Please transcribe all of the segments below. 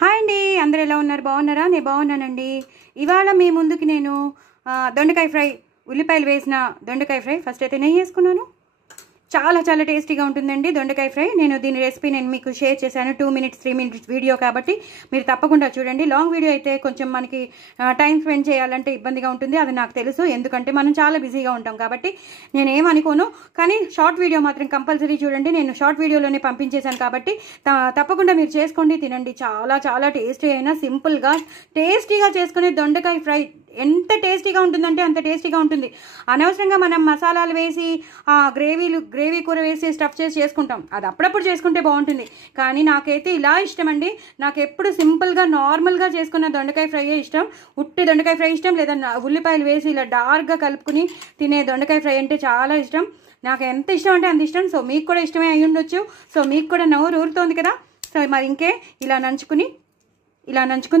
Hi అండి, అందరూ ఎలా ఉన్నారు? బాగున్నారా? నేను బాగున్నానండి. ఇవాళ మీ ముందుకి నేను దొండకాయ ఫ్రై, ఉల్లిపాయలు వేసిన దొండకాయ ఫ్రై. ఫస్ట్ అయితే నెయ్యి వేసుకున్నాను. చాలా చాలా టేస్టీగా ఉంటుందండి దొండకాయ ఫ్రై. నేను దీని రెసిపీ మీకు షేర్ చేశాను. 2 minutes 3 minutes వీడియో కాబట్టి మీరు తప్పకుండా చూడండి. లాంగ్ వీడియో అయితే కొంచెం మనకి టైం స్పెండ్ చేయాలంటే ఇబ్బందిగా ఉంటుంది, అది నాకు తెలుసు. ఎందుకంటే మనం చాలా బిజీగా ఉంటాం కాబట్టి నేను ఏమనుకోను. కానీ షార్ట్ వీడియో మాత్రం కంపల్సరీ చూడండి. నేను షార్ట్ వీడియోలోనే పంపించేశాను కాబట్టి తప్పకుండా మీరు చేసుకోండి, తినండి. చాలా చాలా టేస్టీ అయినా సింపుల్గా టేస్టీగా చేసుకునే దొండకాయ ఫ్రై ఎంత టేస్టీగా ఉంటుందంటే అంత టేస్టీగా ఉంటుంది. అనవసరంగా మనం మసాలాలు వేసి గ్రేవీ కూర వేసి స్టఫ్ చేసి చేసుకుంటాం. అది అప్పుడప్పుడు చేసుకుంటే బాగుంటుంది, కానీ నాకైతే ఇలా ఇష్టం అండి. నాకు ఎప్పుడు సింపుల్గా నార్మల్గా చేసుకున్న దొండకాయ ఫ్రై ఇష్టం. ఉట్టి దొండకాయ ఫ్రై ఇష్టం, లేదా ఉల్లిపాయలు వేసి ఇలా డార్క్గా కలుపుకుని తినే దొండకాయ ఫ్రై అంటే చాలా ఇష్టం. నాకు ఎంత ఇష్టం అంటే అంత ఇష్టం. సో మీకు కూడా ఇష్టమే అయి ఉండొచ్చు. సో మీకు కూడా నవ్వు ఊరుతోంది కదా. సో మరి ఇంకే ఇలా నంచుకుని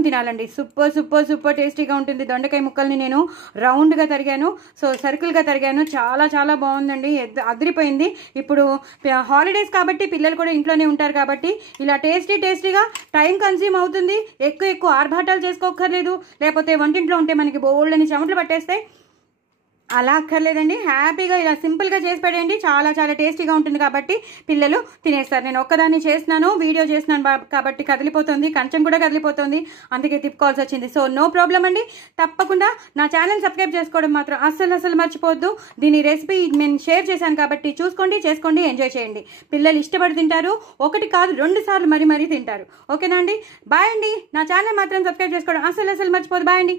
తినాలండి. సూపర్ సూపర్ సూపర్ టేస్టీగా ఉంటుంది. దొండకాయ ముక్కల్ని నేను రౌండ్గా తరిగాను, సో సర్కిల్గా తరిగాను. చాలా చాలా బాగుందండి, అదిరిపోయింది. ఇప్పుడు హాలిడేస్ కాబట్టి పిల్లలు కూడా ఇంట్లోనే ఉంటారు కాబట్టి ఇలా టేస్టీగా టైం కన్స్యూమ్ అవుతుంది. ఎక్కువ ఆర్భాటాలు చేసుకోక్కర్లేదు, లేకపోతే వంటింట్లో ఉంటే మనకి బోల్డని చెమటలు పట్టేస్తాయి. అలా అక్కర్లేదండి, హ్యాపీగా ఇలా సింపుల్గా చేసి పెట్టండి. చాలా చాలా టేస్టీగా ఉంటుంది కాబట్టి పిల్లలు తినేస్తారు. నేను ఒక్కదాన్ని చేస్తున్నాను, వీడియో చేస్తున్నాను కాబట్టి కదిలిపోతుంది, కంచం కూడా కదిలిపోతుంది, అందుకే తిప్పుకోవాల్సి వచ్చింది. సో నో ప్రాబ్లం అండి. తప్పకుండా నా ఛానల్ సబ్స్క్రైబ్ చేసుకోవడం మాత్రం అస్సలు మర్చిపోవద్దు. దీని రెసిపీ నేను షేర్ చేశాను కాబట్టి చూసుకోండి, చేసుకోండి, ఎంజాయ్ చేయండి. పిల్లలు ఇష్టపడి తింటారు, 1 కాదు 2 సార్లు మరీ తింటారు. ఓకేనా అండి? బాయ్ అండి. నా ఛానల్ మాత్రం సబ్స్క్రైబ్ చేసుకోవడం అస్సలు మర్చిపోదు. బాయ్ అండి.